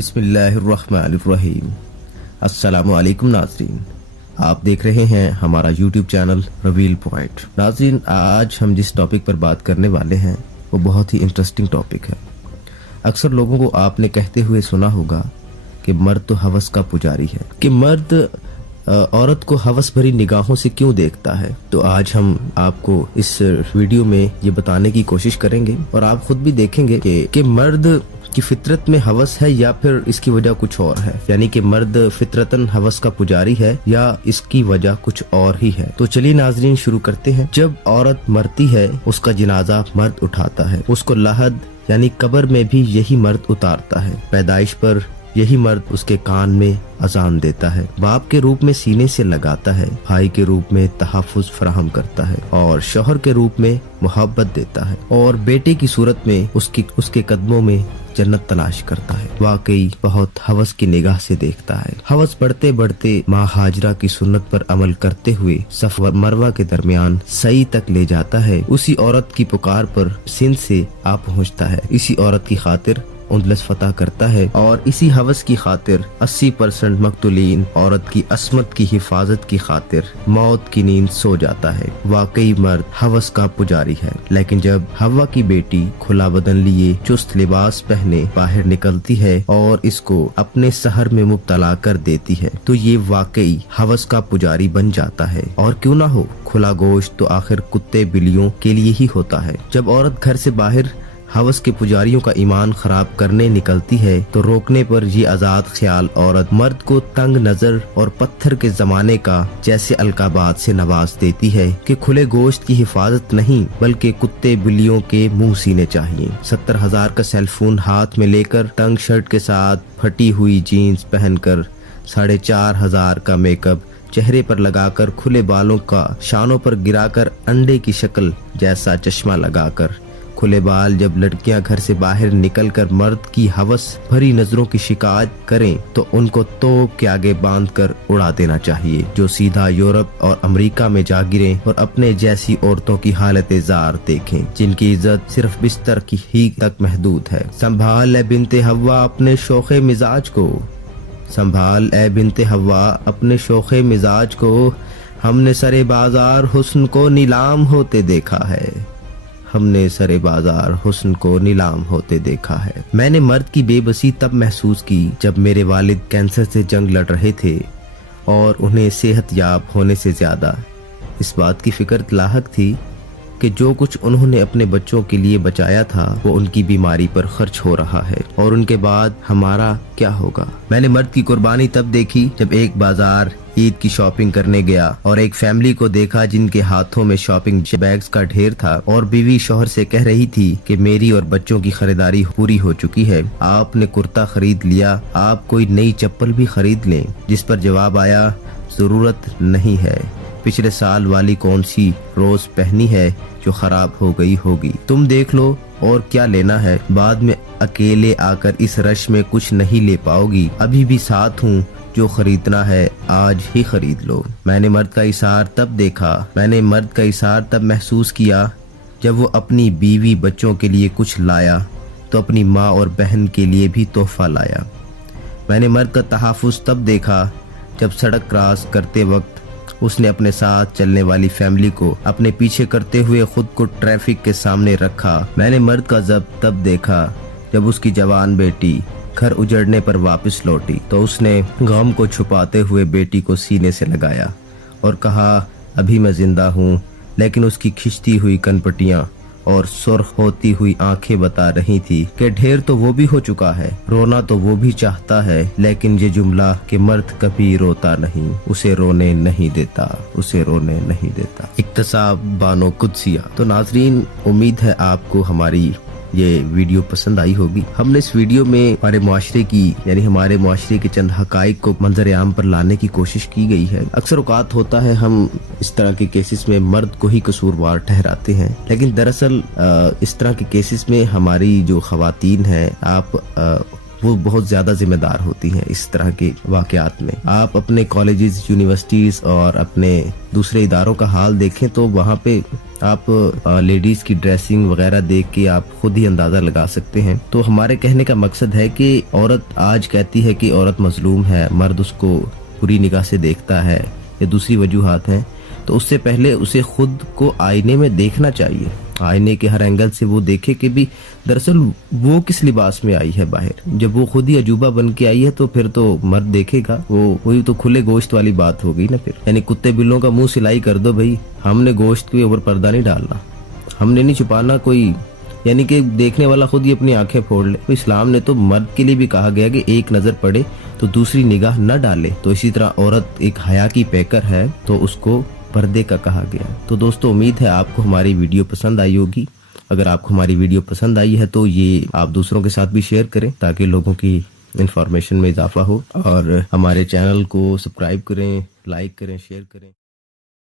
बिस्मिल्लाहिर्रहमानिर्रहीम। अस्सलामु अलैकुम नाज़रीन, आप देख रहे हैं हमारा यूट्यूब चैनल रिवील पॉइंट। नाज़रीन, आज हम जिस टॉपिक पर बात करने वाले हैं वो बहुत ही इंटरेस्टिंग टॉपिक है। अक्सर लोगों को आपने कहते हुए सुना होगा कि मर्द तो हवस का पुजारी है, कि मर्द औरत को हवस भरी निगाहों से क्यों देखता है। तो आज हम आपको इस वीडियो में ये बताने की कोशिश करेंगे और आप खुद भी देखेंगे कि मर्द की फितरत में हवस है या फिर इसकी वजह कुछ और है, यानी कि मर्द फितरतन हवस का पुजारी है या इसकी वजह कुछ और ही है। तो चलिए नाजरीन शुरू करते हैं। जब औरत मरती है उसका जनाजा मर्द उठाता है, उसको लहद यानी कब्र में भी यही मर्द उतारता है। पैदाइश पर यही मर्द उसके कान में अजान देता है, बाप के रूप में सीने से लगाता है, भाई के रूप में तहफ़्फ़ुज़ फराहम करता है और शौहर के रूप में मोहब्बत देता है और बेटे की सूरत में उसके कदमों में जन्नत तलाश करता है। वाकई बहुत हवस की निगाह से देखता है। हवस बढ़ते बढ़ते माँ हाजरा की सुन्नत पर अमल करते हुए सफ़ा मरवा के दरमियान सई तक ले जाता है। उसी औरत की पुकार पर सिंध से आ पहुँचता है। इसी औरत की खातिर उंदलस फतह करता है और इसी हवस की खातिर 80% मकतूलीन औरत की असमत की हिफाजत की खातिर मौत की नींद सो जाता है। वाकई मर्द हवस का पुजारी है। लेकिन जब हवा की बेटी खुला बदन लिए चुस्त लिबास पहने बाहर निकलती है और इसको अपने सहर में मुब्तला कर देती है तो ये वाकई हवस का पुजारी बन जाता है। और क्यों ना हो, खुला गोश्त तो आखिर कुत्ते बिल्लियों के लिए ही होता है। जब औरत घर से बाहर हवस के पुजारियों का ईमान खराब करने निकलती है तो रोकने पर ये आजाद ख्याल औरत मर्द को तंग नजर और पत्थर के जमाने का जैसे अलकाबात से नवाज देती है कि खुले गोश्त की हिफाजत नहीं बल्कि कुत्ते बिल्लियों के मुंह सीने चाहिए। 70,000 का सेलफोन हाथ में लेकर, तंग शर्ट के साथ फटी हुई जीन्स पहनकर, 4,500 का मेकअप चेहरे पर लगाकर, खुले बालों का शानों पर गिराकर, अंडे की शक्ल जैसा चश्मा लगाकर, खुले बाल जब लड़कियां घर से बाहर निकलकर मर्द की हवस भरी नजरों की शिकायत करें तो उनको तोप के आगे बांधकर उड़ा देना चाहिए, जो सीधा यूरोप और अमेरिका में जा गिरे और अपने जैसी औरतों की हालत जार देखें जिनकी इज्जत सिर्फ बिस्तर की ही तक महदूद है। संभाल ए बिनते हवा अपने शौखे मिजाज को, संभाल ए बिनते हवा अपने शौखे मिजाज को, हमने सरे बाजार हुस्न को नीलाम होते देखा है, हमने सरे बाजार हुस्न को नीलाम होते देखा है। मैंने मर्द की बेबसी तब महसूस की जब मेरे वालिद कैंसर से जंग लड़ रहे थे और उन्हें सेहत याब होने से ज्यादा इस बात की फिक्र लाहक थी कि जो कुछ उन्होंने अपने बच्चों के लिए बचाया था वो उनकी बीमारी पर खर्च हो रहा है और उनके बाद हमारा क्या होगा। मैंने मर्द की कुर्बानी तब देखी जब एक बाजार ईद की शॉपिंग करने गया और एक फैमिली को देखा जिनके हाथों में शॉपिंग बैग्स का ढेर था और बीवी शौहर से कह रही थी कि मेरी और बच्चों की खरीदारी पूरी हो चुकी है, आपने कुर्ता खरीद लिया, आप कोई नई चप्पल भी खरीद लें। जिस पर जवाब आया, जरूरत नहीं है, पिछले साल वाली कौन सी रोज पहनी है जो खराब हो गई होगी, तुम देख लो और क्या लेना है, बाद में अकेले आकर इस रश में कुछ नहीं ले पाओगी, अभी भी साथ हूँ, जो खरीदना है आज ही खरीद लो। मैंने मर्द का इशार तब देखा, मैंने मर्द का इशार तब महसूस किया जब वो अपनी बीवी बच्चों के लिए कुछ लाया तो अपनी माँ और बहन के लिए भी तोहफा लाया। मैंने मर्द का तहफ़्फ़ुज़ तब देखा जब सड़क क्रॉस करते वक्त उसने अपने साथ चलने वाली फैमिली को अपने पीछे करते हुए खुद को ट्रैफिक के सामने रखा। मैंने मर्द का ज़ब्त तब देखा जब उसकी जवान बेटी घर उजड़ने पर वापस लौटी तो उसने गम को छुपाते हुए बेटी को सीने से लगाया और कहा, अभी मैं जिंदा हूँ। लेकिन उसकी खिंचती हुई कनपटियां और सुर्ख होती हुई आंखें बता रही थी कि ढेर तो वो भी हो चुका है, रोना तो वो भी चाहता है, लेकिन ये जुमला कि मर्द कभी रोता नहीं, उसे रोने नहीं देता, उसे रोने नहीं देता। इक्तसाब बानो कुदसिया। तो नाजरीन, उम्मीद है आपको हमारी ये वीडियो पसंद आई होगी। हमने इस वीडियो में हमारे मुआशरे की यानी हमारे मुआशरे के चंद हकाइक को मंजर आम पर लाने की कोशिश की गई है। अक्सर औकात होता है हम इस तरह के केसेस में मर्द को ही कसूरवार ठहराते हैं, लेकिन दरअसल इस तरह के केसेस में हमारी जो खवातीन हैं वो बहुत ज्यादा जिम्मेदार होती हैं। इस तरह के वाकयात में आप अपने कॉलेजेस, यूनिवर्सिटीज और अपने दूसरे इदारों का हाल देखें तो वहाँ पे آپ لیڈیز کی ڈریسنگ وغیرہ دیکھ کے آپ خود ہی اندازہ لگا سکتے ہیں. تو ہمارے کہنے کا مقصد ہے کہ عورت آج کہتی ہے کہ عورت مظلوم ہے, مرد اس کو بری نگاہ سے دیکھتا ہے یا دوسری وجوہات ہیں, تو اس سے پہلے اسے خود کو آئینے میں دیکھنا چاہیے. آئینے کے ہر اینگل سے وہ دیکھے کہ بھی دراصل وہ کس لباس میں آئی ہے باہر. جب وہ خود ہی عجوبہ بن کے آئی ہے تو پھر تو مرد دیکھے گا, وہی تو کھلے گوشت والی بات ہوگی نا پھر. یعنی کتے بلوں کا منہ سلائی کر دو بھائی, ہم نے گوشت کے اوپر پردہ نہیں ڈالنا, ہم نے نہیں چھپانا کوئی, یعنی کہ دیکھنے والا خود ہی اپنی آنکھیں پھوڑ لے. اسلام نے تو مرد کے لیے بھی کہا گیا کہ ایک نظر پڑے تو دوسری نگاہ نہ ڈالے. تو اسی طرح عورت ایک حیا کی پیکر ہے تو اس کو پردے کا کہا گیا. تو دوستو امید ہے آپ کو ہماری ویڈیو پسند آئی ہوگی. اگر آپ کو ہماری ویڈیو پسند آئی ہے تو یہ آپ دوسروں کے ساتھ بھی شیئر کریں تاکہ لوگوں کی انفارمیشن میں اضافہ ہو, اور ہمارے چینل کو سبسکرائب کریں, لائک کریں, شیئر کریں.